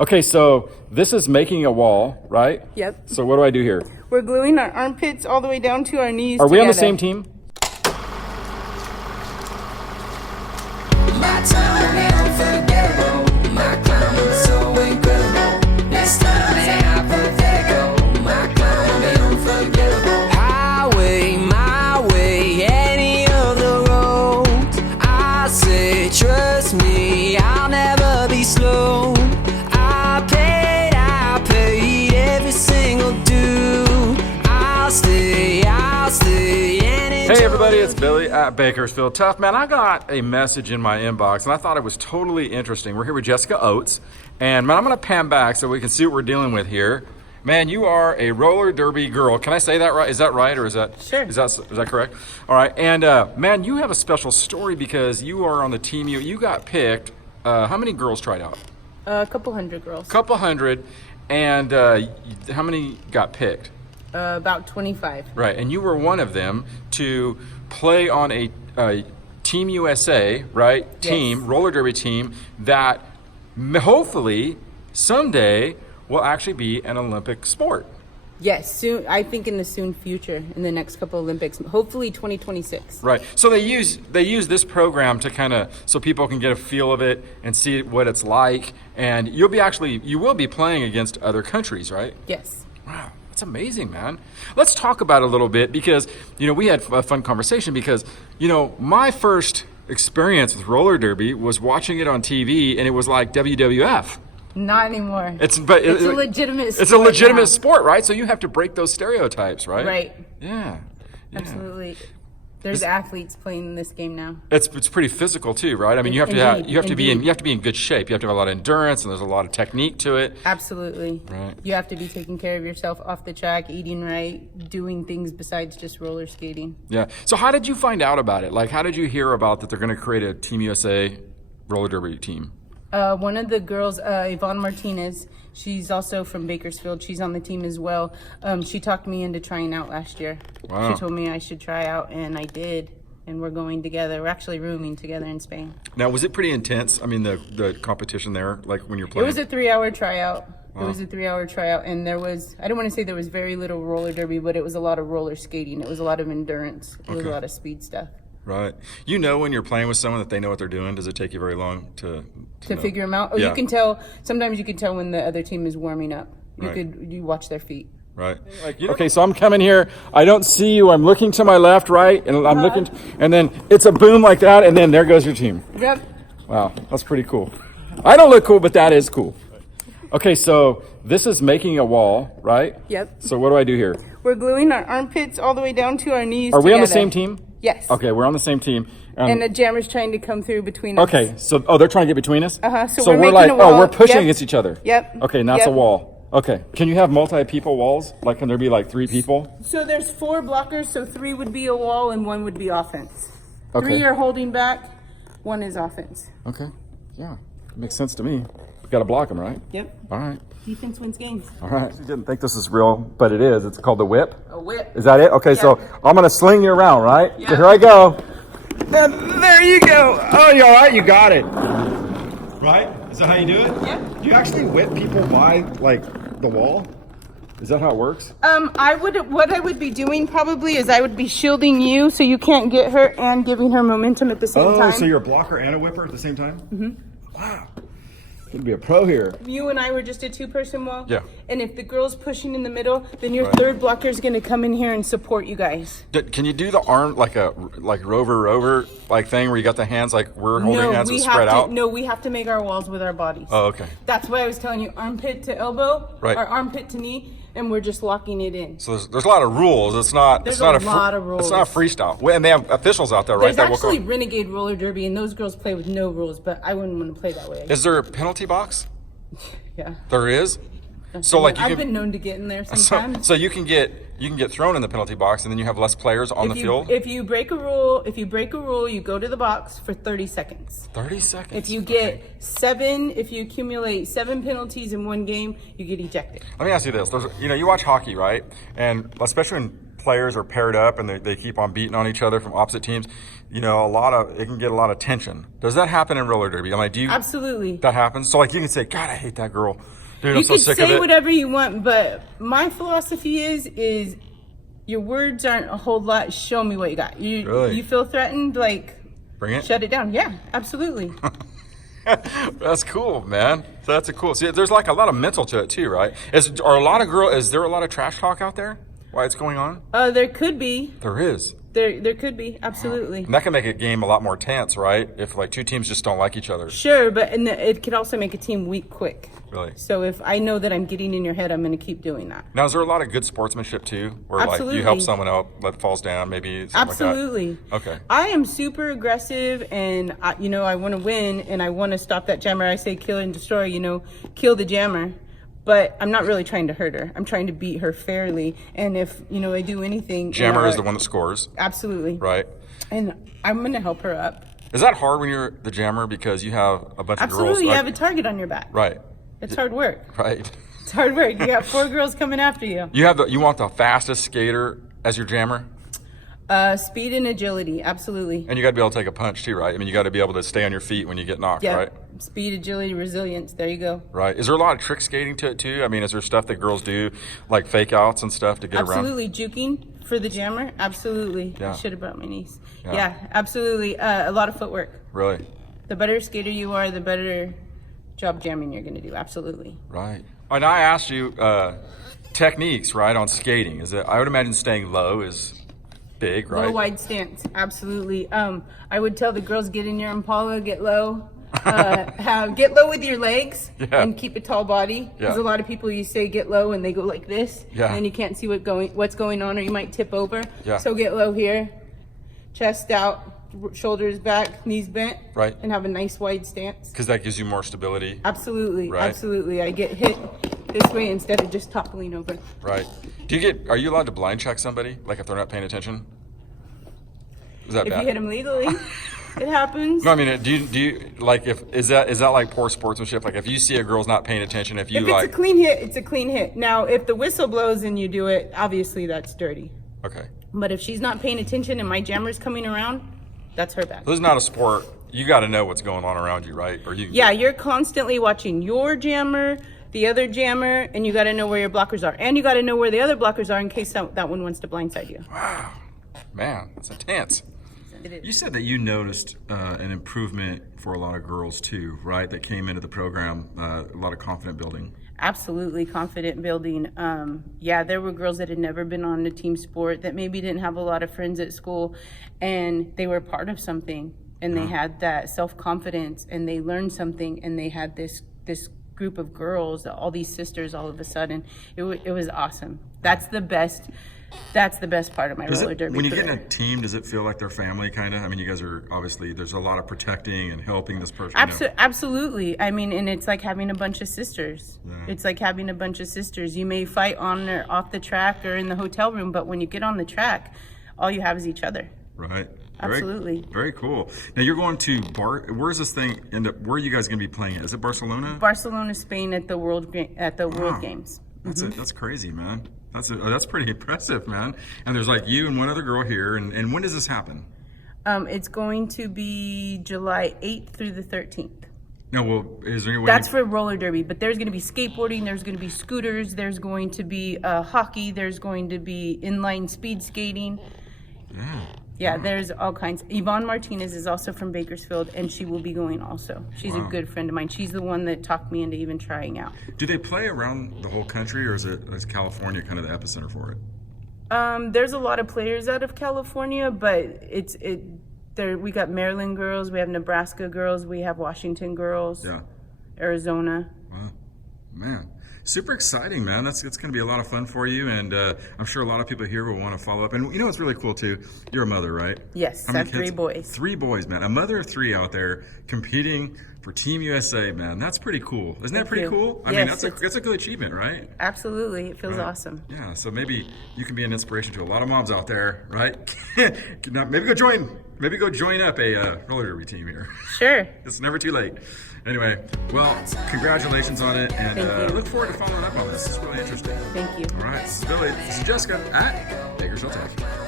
Okay, so this is making a wall, right? Yep. So what do I do here? We're gluing our armpits all the way down to our knees. Are we on the together. same team? My time ain't unforgettable. My climb is so incredible. This time ain't hypothetical. My climb ain't unforgettable. Highway, my way, any other road. I say, trust me, I'll never be slow. I paid every single due. I'll stay. Hey everybody, it's Billy at Bakersfield. Tough man, I got a message in my inbox and I thought it was totally interesting. We're here with Jessica Oates, and man, I'm gonna pan back so we can see what we're dealing with here. Man, you are a roller derby girl. Can I say that right? Is that right, or is that Sure. Is that correct? All right, and man, you have a special story because you are on the team. You got picked. How many girls tried out? A couple hundred girls. Couple hundred, and how many got picked? About 25. Right, and you were one of them to play on a Team USA, right? Yes. Team, roller derby team that hopefully someday will actually be an Olympic sport. Yes, soon. I think in the soon future, in the next couple Olympics, hopefully 2026. Right. So they use this program to kind of so people can get a feel of it and see what it's like, and you will be playing against other countries, right? Yes. Wow. That's amazing, man. Let's talk about it a little bit because, we had a fun conversation because, my first experience with roller derby was watching it on TV and it was like WWF. Not anymore. It's a legitimate sport. It's a legitimate now. sport, right? So you have to break those stereotypes, right? Right. Yeah. Absolutely. There's athletes playing in this game now. It's pretty physical too, right? I mean, you have to be in good shape. You have to have a lot of endurance, and there's a lot of technique to it. Absolutely. Right. You have to be taking care of yourself off the track, eating right, doing things besides just roller skating. Yeah. So how did you find out about it? Like, how did you hear about that they're going to create a Team USA roller derby team? One of the girls, Yvonne Martinez, she's also from Bakersfield. She's on the team as well. She talked me into trying out last year. Wow. She told me I should try out, and I did. And we're going together. We're actually rooming together in Spain. Now, was it pretty intense? I mean, the competition there, like when you're playing? It was a 3-hour tryout. Wow. It was a 3-hour tryout, and I don't want to say there was very little roller derby, but it was a lot of roller skating. It was a lot of endurance. It was a lot of speed stuff. Right. When you're playing with someone that they know what they're doing, does it take you very long to know? Figure them out? Oh, Yeah. you can tell. Sometimes you can tell when the other team is warming up. Right. You watch their feet. Right. Okay, so I'm coming here. I don't see you. I'm looking to my left, right, and I'm looking, and then it's a boom like that, and then there goes your team. Yep. Wow, that's pretty cool. I don't look cool, but that is cool. Okay, so this is making a wall, right? Yep. So what do I do here? We're gluing our armpits all the way down to our knees. Are we on the together. same team? Yes. Okay, we're on the same team. And the jammer's trying to come through between us. Okay, so they're trying to get between us? Uh-huh, so So we're we're making like, a wall. we're pushing Yep. against each other. Yep. Okay, now it's a Yep. wall. Okay, can you have multi-people walls? Like, can there be like 3 people? So there's 4 blockers, so 3 would be a wall and 1 would be offense. Okay. 3 are holding back, 1 is offense. Okay, yeah, makes sense to me. We got to block them, right? Yep. All right. Defense wins games. All right. You didn't think this is real, but it is. It's called the whip. A whip. Is that it? Okay, Yeah. so I'm going to sling you around, right? Yeah. So here I go. And there you go. Oh, you all right? You got it. Right? Is that how you do it? Yeah. Do you actually whip people by, like, the wall? Is that how it works? What I would be doing probably is I would be shielding you so you can't get her and giving her momentum at the same time. Oh, so you're a blocker and a whipper at the same time? Mm-hmm. Wow. You'd be a pro here. You and I were just a 2-person wall. Yeah. And if the girl's pushing in the middle, then your third blocker is going to come in here and support you guys. Can you do the arm like rover like thing where you got the hands like we're holding hands and spread out? No, we have to make our walls with our bodies. Oh, okay. That's why I was telling you armpit to elbow, Right. or armpit to knee, and we're just locking it in. So there's a lot of rules. It's not. There's it's not a lot of rules. It's not freestyle. And they have officials out there, right? There's that will actually go. renegade roller derby, and those girls play with no rules, but I wouldn't want to play that way. Is there a penalty box? Yeah. There is. So like you I've can, been known to get in there sometimes. so you can get thrown in the penalty box, and then you have less players on the field. If you break a rule, you go to the box for 30 seconds. 30 seconds. If you get 7, if you accumulate 7 penalties in one game, you get ejected. Let me ask you this: you watch hockey, right? And especially when players are paired up and they keep on beating on each other from opposite teams, you know, it can get a lot of tension. Does that happen in roller derby? I'm like, do you? Absolutely. That happens. So like you can say, God, I hate that girl. Dude, You I'm so can sick of say it. whatever you want, but my philosophy is your words aren't a whole lot. Show me what you got. Really? You feel threatened, like Bring it. shut it down. Yeah, absolutely. That's cool, man. So that's a cool. See, there's like a lot of mental to it too, right? Is there a lot of trash talk out there while it's going on? There could be. There is. There could be, absolutely. And that can make a game a lot more tense, right? If like two teams just don't like each other. Sure, but it could also make a team weak quick. Really? So if I know that I'm getting in your head, I'm going to keep doing that. Now, is there a lot of good sportsmanship too, where Absolutely. like you help someone out that falls down, maybe something Absolutely. like that? Okay. I am super aggressive, and I want to win, and I want to stop that jammer. I say kill and destroy. Kill the jammer. But I'm not really trying to hurt her. I'm trying to beat her fairly. And if, I do anything... Jammer is the one that scores. Absolutely. Right. And I'm going to help her up. Is that hard when you're the jammer because you have a bunch of girls? Absolutely. You have a target on your back. Right. It's hard work. Right. It's hard work. You got 4 girls coming after you. You want the fastest skater as your jammer? Speed and agility. Absolutely. And you got to be able to take a punch too, right? I mean, you got to be able to stay on your feet when you get knocked, Yeah. right? Speed, agility, resilience. There you go. Right. Is there a lot of trick skating to it too? I mean, is there stuff that girls do, like fake outs and stuff to get around? Absolutely. Juking for the jammer. Absolutely. Yeah. I should have brought my niece. Yeah. Yeah, absolutely. A lot of footwork. Really? The better skater you are, the better job jamming you're going to do. Absolutely. Right. And I asked you techniques, right, on skating. I would imagine staying low is big, right? Low wide stance. Absolutely. I would tell the girls, get in your Impala, get low. Get low with your legs and keep a tall body. Because a lot of people, you say get low and they go like this, and then you can't see what's going on, or you might tip over. So get low here, chest out, shoulders back, knees bent, right, and have a nice wide stance. Because that gives you more stability. Absolutely, right. Absolutely. I get hit this way instead of just toppling over. Right. Are you allowed to blind check somebody, like if they're not paying attention? Is that if bad? you hit them legally? It happens. No, I mean, do you like is that like poor sportsmanship? Like if you see a girl's not paying attention, if it's a clean hit, it's a clean hit. Now, if the whistle blows and you do it, obviously that's dirty. Okay. But if she's not paying attention and my jammer's coming around, that's her bad. This is not a sport. You got to know what's going on around you, right? Yeah, you're constantly watching your jammer, the other jammer, and you got to know where your blockers are, and you got to know where the other blockers are in case that one wants to blindside you. Wow, man, that's intense. You said that you noticed an improvement for a lot of girls too, right? That came into the program, a lot of confident building. Absolutely, confident building. Yeah, there were girls that had never been on a team sport, that maybe didn't have a lot of friends at school, and they were part of something, and they had that self-confidence, and they learned something, and they had this group of girls, all these sisters all of a sudden. It was awesome. That's the best part of my roller derby When you career. get in a team, does it feel like their family, kind of? I mean, you guys are obviously, there's a lot of protecting and helping this person. Absolutely. I mean, and it's like having a bunch of sisters. Yeah. It's like having a bunch of sisters. You may fight on or off the track or in the hotel room, but when you get on the track, all you have is each other. Right. Absolutely. Very cool. Now you're going to where's this thing end up? Where are you guys going to be playing it? Is it Barcelona? Barcelona, Spain, at the World Games. That's crazy, man. That's pretty impressive, man. And there's like you and one other girl here. And when does this happen? It's going to be July 8th through the 13th. No, well, is there any way? That's for roller derby, but there's going to be skateboarding, there's going to be scooters, there's going to be hockey, there's going to be inline speed skating. Yeah, there's all kinds. Yvonne Martinez is also from Bakersfield, and she will be going also. She's a good friend of mine. She's the one that talked me into even trying out. Do they play around the whole country, or is California kind of the epicenter for it? There's a lot of players out of California, but we got Maryland girls, we have Nebraska girls, we have Washington girls, Arizona. Wow, man. Super exciting, man. It's going to be a lot of fun for you, and I'm sure a lot of people here will want to follow up. And you know what's really cool, too? You're a mother, right? Yes, I have 3 boys. 3 boys, man. A mother of 3 out there competing for Team USA, man. That's pretty cool. Isn't that pretty cool? I mean, that's a good achievement, right? Absolutely. It feels awesome. Yeah, so maybe you can be an inspiration to a lot of moms out there, right? Maybe go join Maybe go join up a roller derby team here. Sure. It's never too late. Anyway, well, congratulations on it, and Thank you. look forward to following up on this. It's really interesting. Thank you. All right, this is Billy. This is Jessica at Bakersfield Tough.